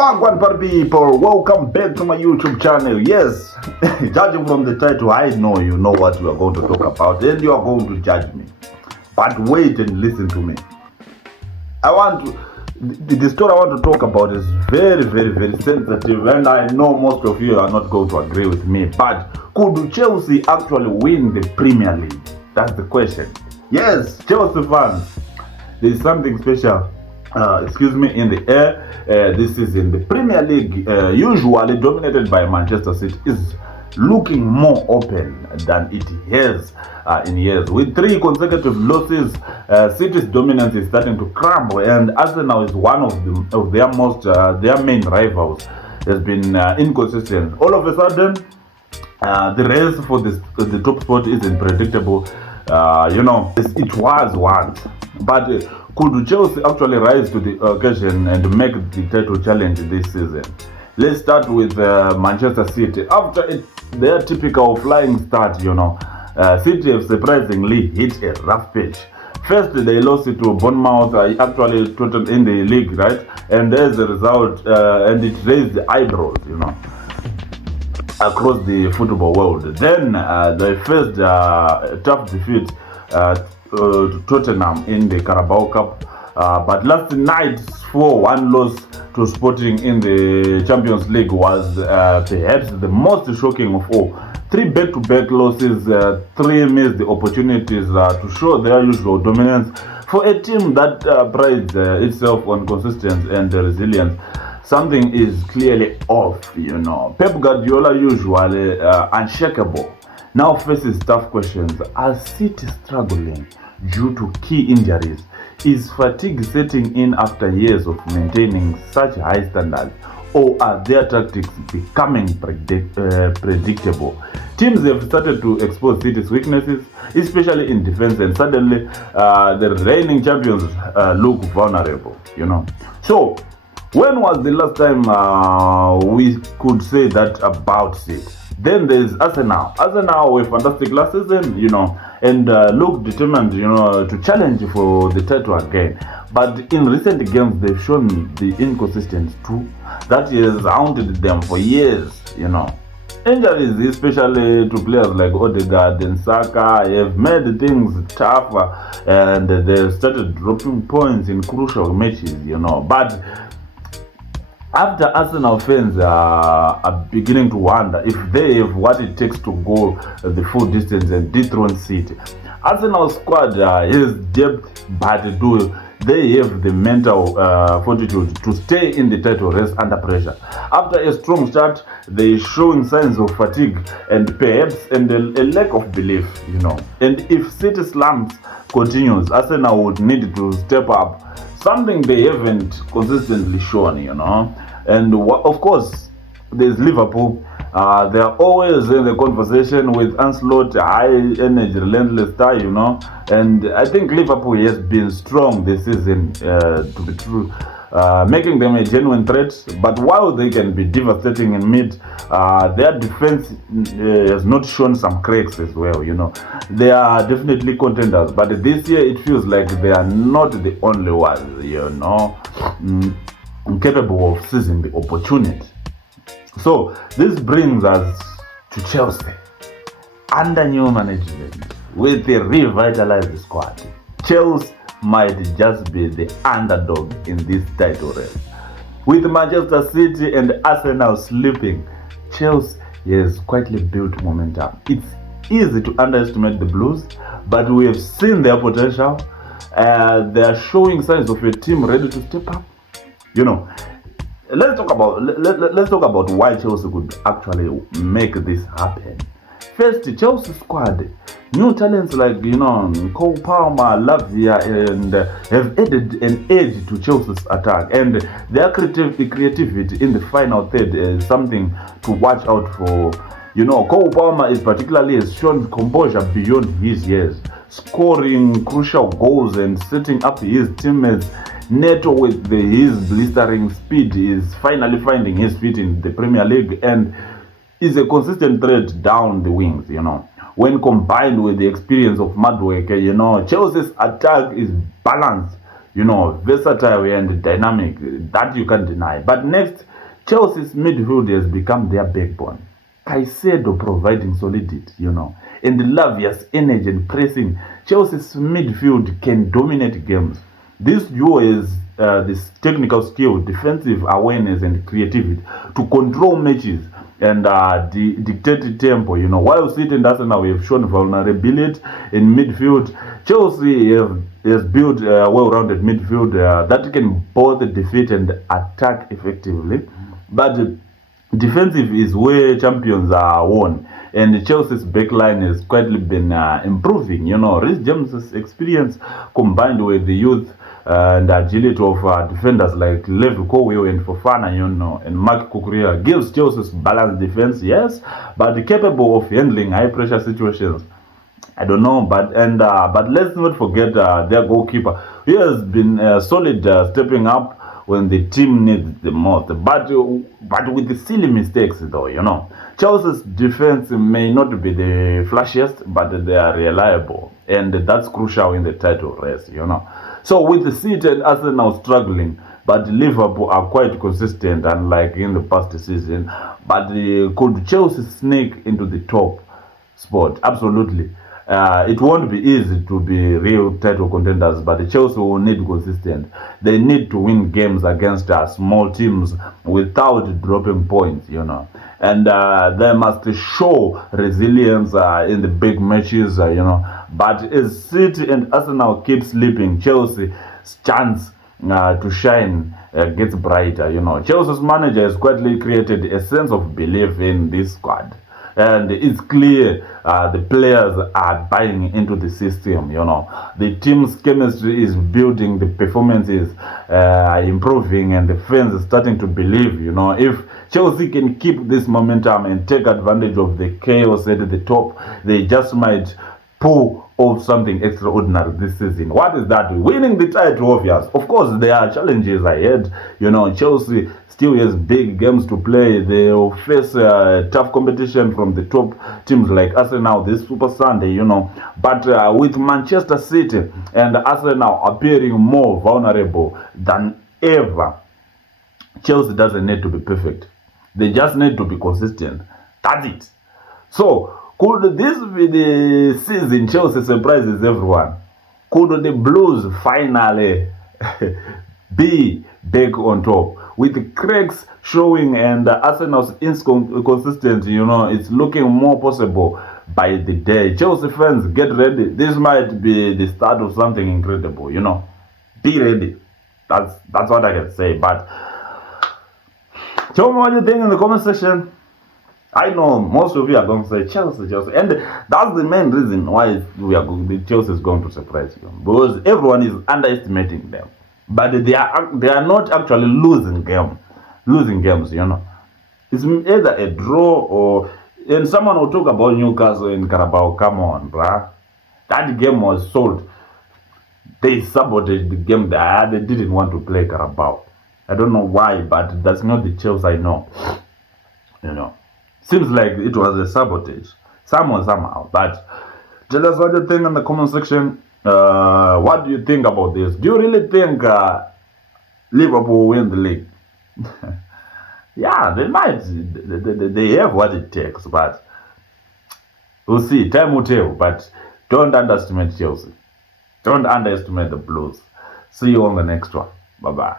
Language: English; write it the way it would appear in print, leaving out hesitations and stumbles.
Wagwan party people, welcome back to my YouTube channel. Yes, judging from the title, I know you know what we are going to talk about and you are going to judge me. But wait and listen to me. The story I want to talk about is very sensitive, and I know most of you are not going to agree with me. But could Chelsea actually win the Premier League? That's the question. Yes, Chelsea fans, there is something special in the air this season. The Premier League, usually dominated by Manchester City, is looking more open than it has in years. With 3 consecutive losses, City's dominance is starting to crumble, and Arsenal is one of their main rivals. Has been inconsistent. All of a sudden, the race for the top spot isn't predictable. It was once, but could Chelsea actually rise to the occasion and make the title challenge this season? Let's start with Manchester City. After their typical flying start, City have surprisingly hit a rough pitch. First, they lost it to Bournemouth, actually totaled in the league, right? And as a result, and it raised the eyebrows, across the football world. Then they faced tough defeat to Tottenham in the Carabao Cup. But last night's 4-1 loss to Sporting in the Champions League was perhaps the most shocking of all. 3 back-to-back losses, 3 missed opportunities to show their usual dominance for a team that prides itself on consistency and resilience. Something is clearly off, Pep Guardiola, usually unshakable, now faces tough questions. Are City struggling due to key injuries? Is fatigue setting in after years of maintaining such high standards? Or are their tactics becoming predictable? Teams have started to expose City's weaknesses, especially in defense, and suddenly the reigning champions look vulnerable, So, when was the last time we could say that about City? Then there's Arsenal. Arsenal were fantastic last season, and look determined, to challenge for the title again. But in recent games, they've shown the inconsistency too. That has haunted them for years, Injuries, especially to players like Odegaard and Saka, have made things tougher, and they've started dropping points in crucial matches, But after Arsenal fans are beginning to wonder if they have what it takes to go the full distance and dethrone City. Arsenal squad has depth, but do they have the mental fortitude to stay in the title race under pressure? After a strong start, they are showing signs of fatigue and perhaps a lack of belief, And if City slumps continues, Arsenal would need to step up. Something they haven't consistently shown, And of course, there's Liverpool. They are always in the conversation with Ancelotti, high energy, relentless style, And I think Liverpool has been strong this season, to be true, making them a genuine threat. But while they can be devastating in mid, their defense has not shown some cracks as well, They are definitely contenders, but this year it feels like they are not the only ones, capable of seizing the opportunity. So this brings us to Chelsea. Under new management, with a revitalized squad, Chelsea might just be the underdog in this title race. With Manchester City and Arsenal sleeping, Chelsea has quietly built momentum. It's easy to underestimate the Blues, but we have seen their potential. They are showing signs of a team ready to step up. Let's talk about why Chelsea could actually make this happen. First, Chelsea squad, new talents like Cole Palmer, Lavia, and have added an edge to Chelsea's attack, and their creativity in the final third is something to watch out for. Cole Palmer has shown composure beyond his years, scoring crucial goals and setting up his teammates. Neto, with his blistering speed, is finally finding his feet in the Premier League and is a consistent threat down the wings, When combined with the experience of Madueke, Chelsea's attack is balanced, versatile and dynamic. That you can't deny. But next, Chelsea's midfield has become their backbone. Caicedo providing solidity, and Lavia's energy and pressing. Chelsea's midfield can dominate games. This duo is this technical skill, defensive awareness, and creativity to control matches and dictate tempo. While City and Arsenal have shown vulnerability in midfield, Chelsea has built a well-rounded midfield that can both defeat and attack effectively. But defensive is where champions are won, and Chelsea's backline has quietly been improving. Reece James's experience combined with the youth and agility of defenders like Liverpool and Fofana, and Mark Cucurella gives Chelsea's balanced defense, yes, but capable of handling high-pressure situations. I don't know, but let's not forget their goalkeeper. He has been solid, stepping up when the team needs the most. But with the silly mistakes, though, Chelsea's defense may not be the flashiest, but they are reliable, and that's crucial in the title race. So with the City and Arsenal struggling, but Liverpool are quite consistent, unlike in the past season. But could Chelsea sneak into the top spot? Absolutely. It won't be easy to be real title contenders, but Chelsea will need consistent. They need to win games against small teams without dropping points, and they must show resilience in the big matches, But as City and Arsenal keep sleeping, Chelsea's chance to shine gets brighter. Chelsea's manager has quietly created a sense of belief in this squad. And it's clear the players are buying into the system. The team's chemistry is building, the performances are improving, and the fans are starting to believe. If Chelsea can keep this momentum and take advantage of the chaos at the top, they just might pull off something extraordinary this season. What is that? Winning the title, obvious. Of course, there are challenges ahead. Chelsea still has big games to play. They'll face tough competition from the top teams like Arsenal this Super Sunday, But with Manchester City and Arsenal appearing more vulnerable than ever, Chelsea doesn't need to be perfect. They just need to be consistent. That's it. So, could this be the season Chelsea surprises everyone? Could the Blues finally be back on top? With the cracks showing and Arsenal's inconsistency, it's looking more possible by the day. Chelsea fans, get ready. This might be the start of something incredible, Be ready. That's what I can say. But tell me what you think in the comment section. I know most of you are going to say Chelsea, and that's the main reason why the Chelsea is going to surprise you, because everyone is underestimating them, but they are not actually losing games. It's either a draw or, and someone will talk about Newcastle and Carabao. Come on, bruh, that game was sold. They sabotaged the game. They didn't want to play Carabao. I don't know why, but that's not the Chelsea I know. Seems like it was a sabotage, somehow. But tell us what you think in the comment section. What do you think about this? Do you really think Liverpool will win the league? Yeah, they might. They have what it takes, but we'll see. Time will tell. But don't underestimate Chelsea. Don't underestimate the Blues. See you on the next one. Bye-bye.